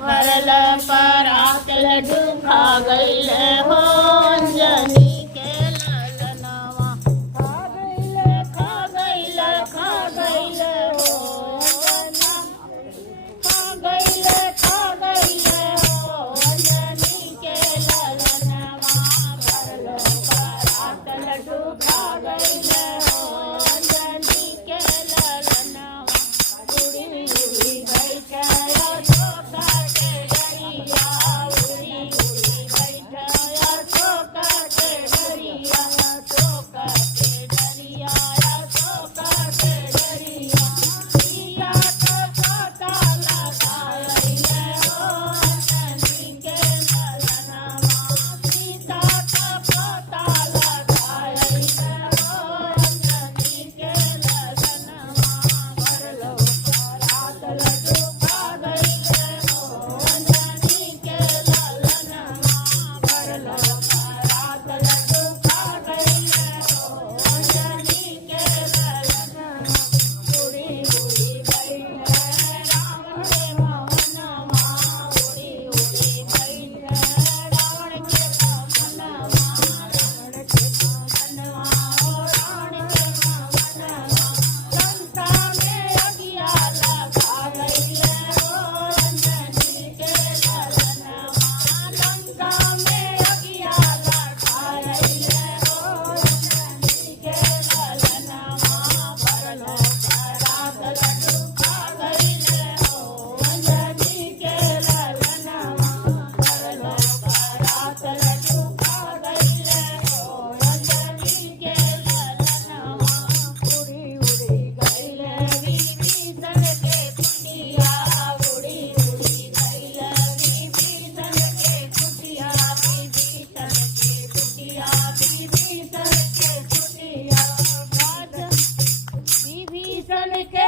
भरल परात लड्डू खा गईल हो अंजनी के ललनवा खा गईल खा गईल खा गईल हो खा गईल हो अंजनी के ललनवा भरल परात लड्डू खा गईल हो अंजनी के ललनवा उड़ी उड़ी बैठया चोका के डरिया उड़ी उड़ी बैठया चोका के डरिया चोका के डरिया चोका के डरिया पिया तो छोटा लगाइले हो अंजनी के ललनवा सीता तो छोटा लगाइले हो अंजनी के ललनवा भरलो परात लड्डू खा गईले हो अंजनी के ललनवा भरलो परात लड्डू खा गईले हो अंजनी के ललनवा उड़ी उड़ी बैठे रावण के भवनवा उड़ी उड़ी बैठे रावण के भवनवा रावण के भवनवा ओ रावण के भवनवा लंका में अगिया लगा गईले हो अंजनी के ललनवा लंका में अगिया लगा गईले हो अंजनी के ललनवा भरलो परात लड्डू खा गईले हो अंजनी के ललनवा भरलो परात लड्डू खा गईले हो अंजनी के ललनवा उड़ी उड़ी गईले विभीषण के कुटिया उड़ी उड़ी गईले विभीषण के कुटिया विभीषण के कुटिया विभीषण के कुटिया विभीषण के